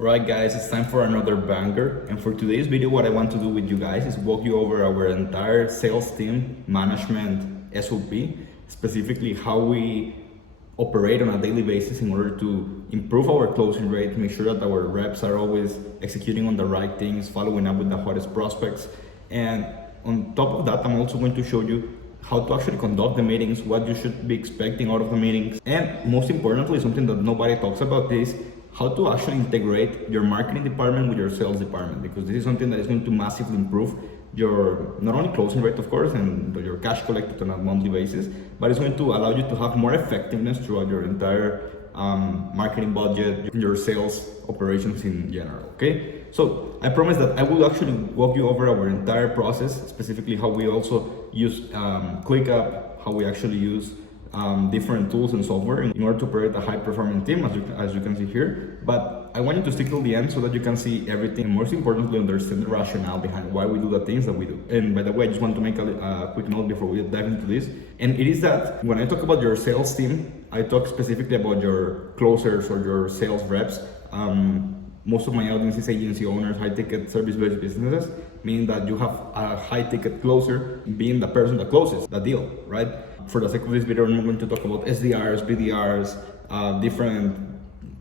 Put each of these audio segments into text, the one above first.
Right guys, it's time for another banger, and for today's video what I want to do with you guys is walk you over our entire sales team management SOP, specifically how we operate on a daily basis in order to improve our closing rate, make sure that our reps are always executing on the right things, following up with the hottest prospects. And on top of that, I'm also going to show you how to actually conduct the meetings, what you should be expecting out of the meetings, and most importantly, something that nobody talks about is how to actually integrate your marketing department with your sales department, because this is something that is going to massively improve your not only closing rate, of course, and your cash collected on a monthly basis, but it's going to allow you to have more effectiveness throughout your entire marketing budget, your sales operations in general. Okay, so I promise that I will actually walk you over our entire process, specifically how we also use ClickUp, how we actually use different tools and software in order to create a high performing team, as you can see here. But I want you to stick till the end so that you can see everything, and most importantly understand the rationale behind why we do the things that we do. And by the way, I just want to make a quick note before we dive into this, and it is that when I talk about your sales team, I talk specifically about your closers or your sales reps. Most of my audience is agency owners, high ticket service-based businesses, meaning that you have a high ticket closer being the person that closes the deal, right? For the sake of this video, I'm going to talk about SDRs, BDRs, different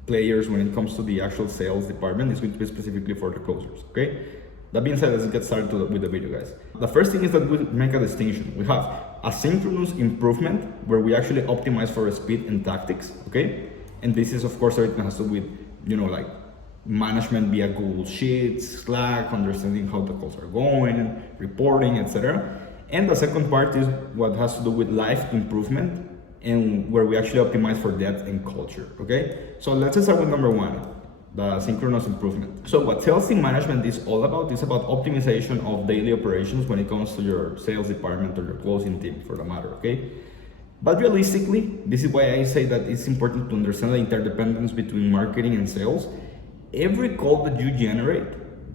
players when it comes to the actual sales department. It's going to be specifically for the closers, okay? That being said, let's get started with the video, guys. The first thing is that we make a distinction. We have a synchronous improvement where we actually optimize for speed and tactics, okay? And this is, of course, everything that has to do with, like management via Google Sheets, Slack, understanding how the calls are going, reporting, etc. And the second part is what has to do with life improvement, and where we actually optimize for depth and culture, okay? So let's start with number one, the synchronous improvement. So what sales team management is all about is about optimization of daily operations when it comes to your sales department or your closing team, for the matter, okay? But realistically, this is why I say that it's important to understand the interdependence between marketing and sales. Every call that you generate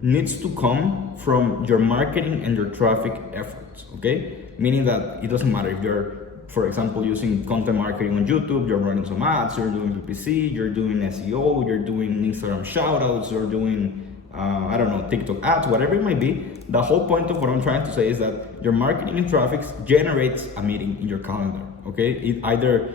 needs to come from your marketing and your traffic efforts, okay? Meaning that it doesn't matter if you're, for example, using content marketing on YouTube, you're running some ads, you're doing PPC, you're doing SEO, you're doing Instagram shoutouts, you're doing, I don't know, TikTok ads, whatever it might be. The whole point of what I'm trying to say is that your marketing and traffic generates a meeting in your calendar, okay? It either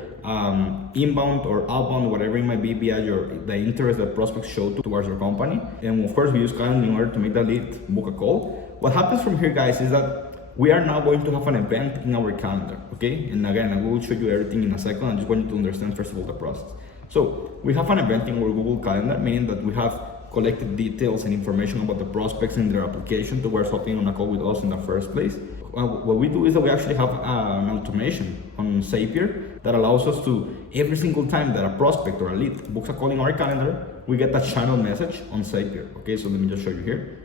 inbound or outbound, whatever it might be, via the interest that prospects show towards your company. And of course, we use calendar in order to make that lead book a call. What happens from here, guys, is that we are now going to have an event in our calendar, okay? And again, I will show you everything in a second. I just want you to understand, first of all, the process. So we have an event in our Google Calendar, meaning that we have collected details and information about the prospects and their application towards hopping on a call with us in the first place. What we do is that we actually have an automation on Zapier that allows us to, every single time that a prospect or a lead books a call in our calendar, we get a channel message on Zapier. Okay, so let me just show you here.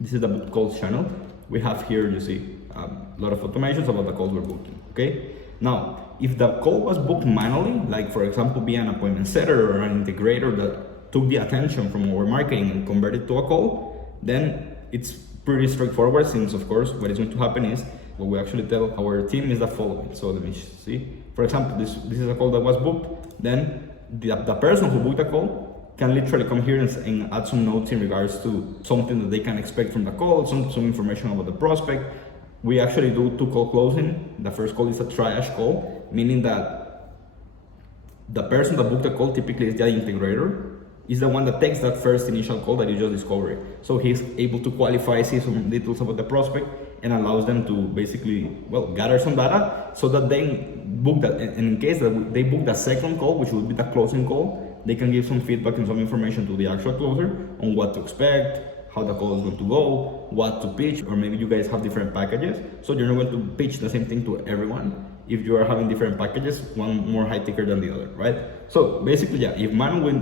This is the booked calls channel. We have here, you see, a lot of automations about the calls we're booking. Okay, now if the call was booked manually, like for example via an appointment setter or an integrator that took the attention from our marketing and converted to a call, then it's pretty straightforward, since of course what is going to happen is what we actually tell our team is the following. So let me see. For example, this is a call that was booked. Then the person who booked the call can literally come here and add some notes in regards to something that they can expect from the call, some information about the prospect. We actually do two call closing. The first call is a triage call, meaning that the person that booked the call typically is the integrator, is the one that takes that first initial call that you just discovered. So he's able to qualify, see some details about the prospect, and allows them to basically, gather some data so that they book that. And in case that they book the second call, which would be the closing call, they can give some feedback and some information to the actual closer on what to expect, how the call is going to go, what to pitch, or maybe you guys have different packages. So you're not going to pitch the same thing to everyone. If you are having different packages, one more high ticker than the other, right? So basically, yeah, if manually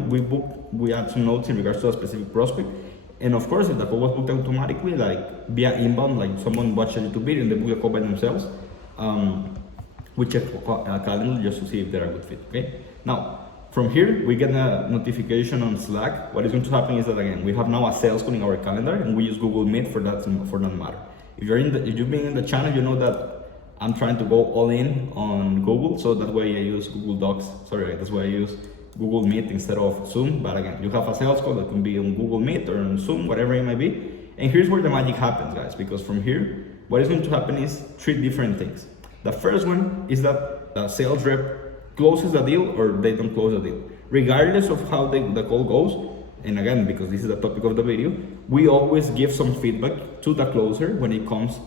we add some notes in regards to a specific prospect. And of course, if the call was booked automatically, like via inbound, like someone watched a YouTube video and they book a call by themselves, we check calendar just to see if they're a good fit, okay? Now, from here, we get a notification on Slack. What is going to happen is that, again, we have now a sales call in our calendar, and we use Google Meet for that matter. If you've been in the channel, you know that I'm trying to go all in on Google, so that's why I use Google Docs. Sorry, that's why I use Google Meet instead of Zoom. But again, you have a sales call that can be on Google Meet or on Zoom, whatever it might be. And here's where the magic happens, guys, because from here, what is going to happen is 3 different things. The first one is that the sales rep closes the deal or they don't close the deal. Regardless of how the call goes, and again, because this is the topic of the video, we always give some feedback to the closer when it comes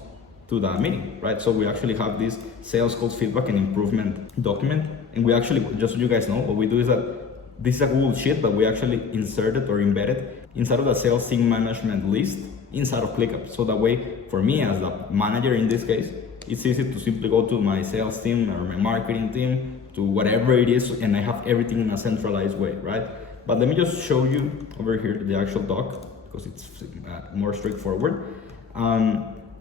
to the meeting, right? So we actually have this sales calls feedback and improvement document. And we actually, just so you guys know, what we do is that this is a Google Sheet, but we actually inserted or embedded inside of the sales team management list inside of ClickUp. So that way, for me as the manager in this case, it's easy to simply go to my sales team or my marketing team, to whatever it is, and I have everything in a centralized way, right? But let me just show you over here the actual doc, because it's more straightforward.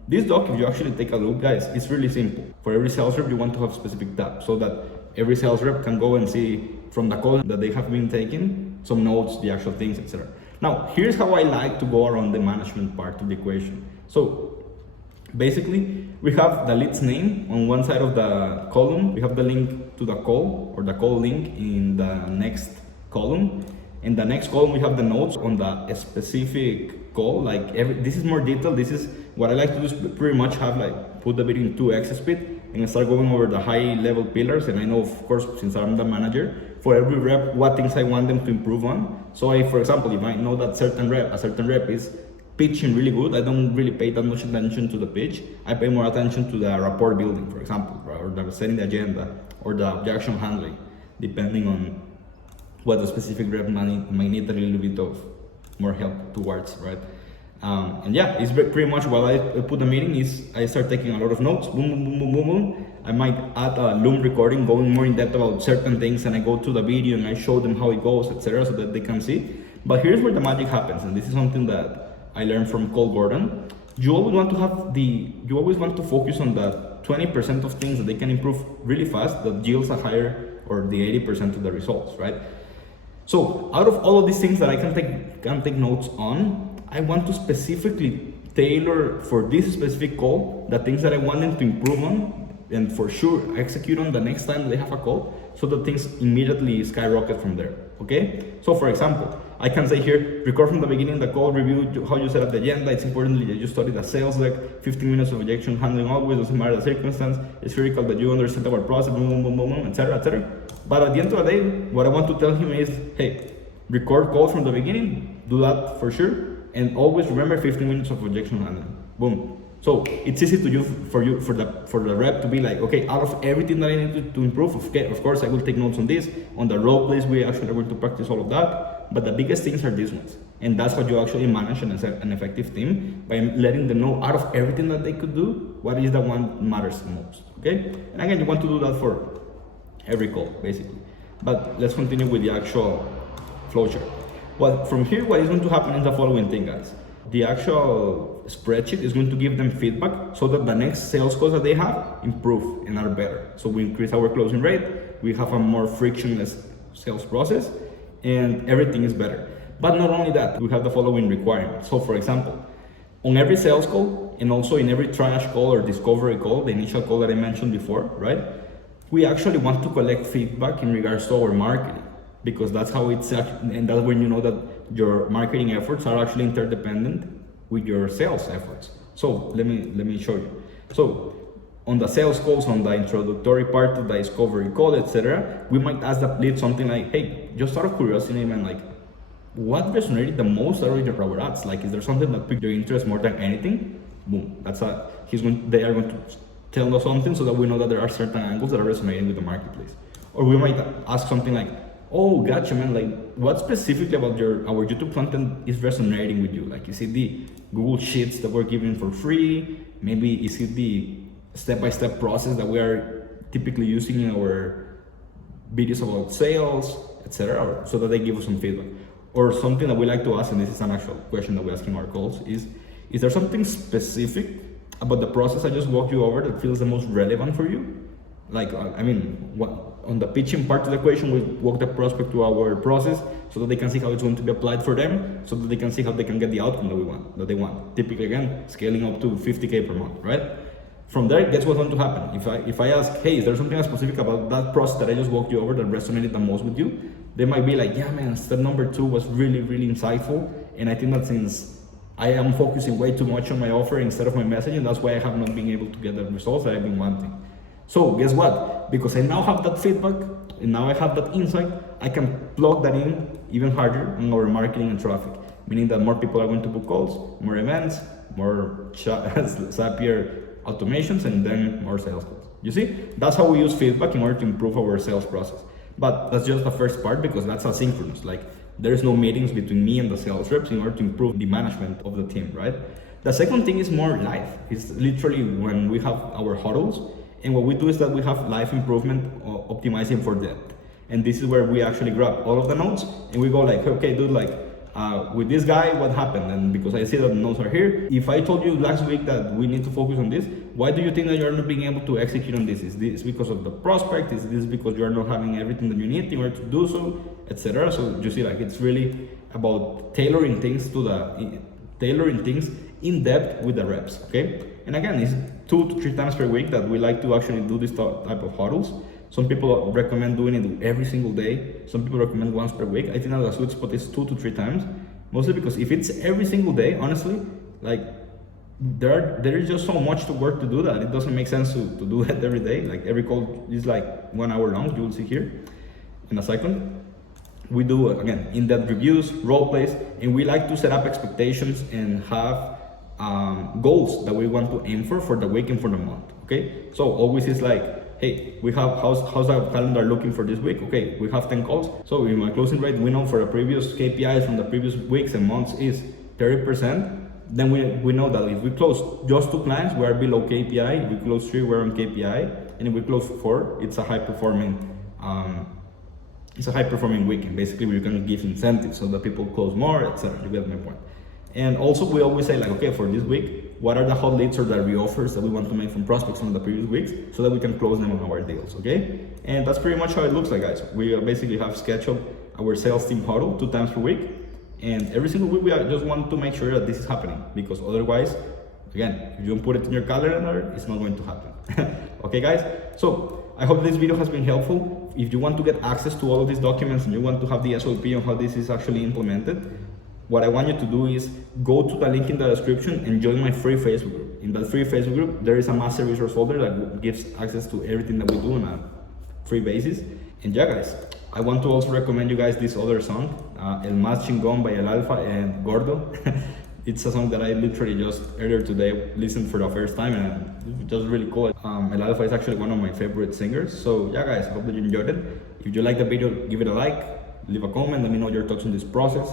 This doc, if you actually take a look, guys, it's really simple. For every sales rep, you want to have specific tabs so that every sales rep can go and see from the call that they have been taking, some notes, the actual things, etc. Now, here's how I like to go around the management part of the equation. So basically, we have the lead's name on one side of the column. We have the link to the call or the call link in the next column. In the next column, we have the notes on the specific call. Like this is more detailed. This is what I like to do is pretty much have like put the video in 2x speed and start going over the high level pillars. And I know, of course, since I'm the manager, for every rep, what things I want them to improve on. So for example, if I know that a certain rep is pitching really good, I don't really pay that much attention to the pitch. I pay more attention to the rapport building, for example, right? Or the setting the agenda or the objection handling, depending on what the specific rep might need a little bit of more help towards, right? And yeah, it's pretty much while I put the meeting is I start taking a lot of notes, boom, boom, boom, boom, boom, boom. I might add a Loom recording going more in depth about certain things, and I go to the video and I show them how it goes, etc., so that they can see. But here's where the magic happens, and this is something that I learned from Cole Gordon. You always want to focus on the 20% of things that they can improve really fast that yields a higher or the 80% of the results, right? So out of all of these things that I can take notes on, I want to specifically tailor for this specific call the things that I want them to improve on and for sure execute on the next time they have a call, so that things immediately skyrocket from there, okay? So for example, I can say here, record from the beginning the call, review how you set up the agenda. It's important that you study the sales deck, 15 minutes of objection handling always, doesn't matter the circumstance. It's critical that you understand our process, boom, boom, boom, boom, boom, etc., etc. But at the end of the day, what I want to tell him is, hey, record calls from the beginning, do that for sure, and always remember 15 minutes of objection handling. Boom. So it's easy for the rep to be like, okay, out of everything that I need to improve, okay, of course I will take notes on this. On the role plays, we actually are going to practice all of that. But the biggest things are these ones. And that's how you actually manage an effective team, by letting them know out of everything that they could do, what is the one that matters the most, okay? And again, you want to do that for every call, basically. But let's continue with the actual flowchart. Well, from here, what is going to happen is the following thing, guys. The actual spreadsheet is going to give them feedback so that the next sales calls that they have improve and are better. So we increase our closing rate, we have a more frictionless sales process, and everything is better. But not only that, we have the following requirements. So for example, on every sales call and also in every triage call or discovery call, the initial call that I mentioned before, right? We actually want to collect feedback in regards to our marketing, because that's how it's, and that's when you know that your marketing efforts are actually interdependent with your sales efforts. So let me show you. So on the sales calls, on the introductory part of the discovery call, etc., we might ask the lead something like, hey, just out of curiosity, man, like, what resonated the most out of our ads? Like, is there something that piqued your interest more than anything? Boom, they are going to tell us something so that we know that there are certain angles that are resonating with the marketplace. Or we might ask something like, oh, gotcha, man, like, what specifically about our YouTube content is resonating with you? Like, is it the Google Sheets that we're giving for free? Maybe is it the step-by-step process that we are typically using in our videos about sales, etc., so that they give us some feedback. Or something that we like to ask, and this is an actual question that we ask in our calls, is there something specific about the process I just walked you over that feels the most relevant for you? Like, I mean, on the pitching part of the equation, we walk the prospect to our process so that they can see how it's going to be applied for them, so that they can see how they can get the outcome that they want. Typically, again, scaling up to 50K per month, right? From there, guess what's going to happen? If I ask, hey, is there something specific about that process that I just walked you over that resonated the most with you? they might be like, yeah man, step number 2 was really, really insightful. And I think that since I am focusing way too much on my offer instead of my messaging, that's why I have not been able to get the results that I've been wanting. So guess what? Because I now have that feedback and now I have that insight, I can plug that in even harder in our marketing and traffic, meaning that more people are going to book calls, more events, more Zapier automations, and then more sales calls. You see, that's how we use feedback in order to improve our sales process. But that's just the first part because that's asynchronous. Like there's no meetings between me and the sales reps in order to improve the management of the team, right? The second thing is more live. It's literally when we have our huddles, and what we do is that we have live improvement optimizing for depth. And this is where we actually grab all of the notes and we go like, okay, dude, like with this guy, what happened? And because I see that the notes are here, if I told you last week that we need to focus on this, why do you think that you're not being able to execute on this? Is this because of the prospect? Is this because you're not having everything that you need in order to do so, etc.? So you see, like it's really about tailoring things in depth with the reps, okay? And again, it's 2 to 3 times per week that we like to actually do this type of huddles. Some people recommend doing it every single day. Some people recommend once per week. I think that the sweet spot is 2 to 3 times, mostly because if it's every single day, honestly, like there is just so much to work to do that it doesn't make sense to do it every day. Like every call is like 1 hour long. You will see here in a second. We do again in-depth reviews, role plays, and we like to set up expectations and have goals that we want to aim for the week and for the month. Okay, so always is like, hey, we have how's our calendar looking for this week? Okay, we have 10 calls. So in my closing rate, we know for the previous KPIs from the previous weeks and months is 30%. Then we know that if we close just 2 clients, we are below KPI. If we close 3, we're on KPI, and if we close 4, it's a high performing week. And basically, we can give incentives so that people close more, etc. You get my point. And also, we always say like, okay, for this week, what are the hot leads or the reoffers that we want to make from prospects from the previous weeks so that we can close them on our deals, okay? And that's pretty much how it looks like, guys. We basically have scheduled our sales team huddle 2 times per week. And every single week, we just want to make sure that this is happening because otherwise, again, if you don't put it in your calendar, it's not going to happen. Okay, guys? So I hope this video has been helpful. If you want to get access to all of these documents and you want to have the SOP on how this is actually implemented, what I want you to do is go to the link in the description and join my free Facebook group. In that free Facebook group, there is a master resource folder that gives access to everything that we do on a free basis. And yeah, guys, I want to also recommend you guys this other song, El Más Chingón by El Alfa and Gordo. It's a song that I literally just earlier today listened for the first time and it's just really cool. El Alfa is actually one of my favorite singers. So yeah, guys, I hope that you enjoyed it. If you like the video, give it a like, leave a comment, let me know your thoughts on this process.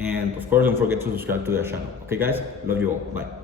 And of course, don't forget to subscribe to the channel. Okay, guys? Love you all. Bye.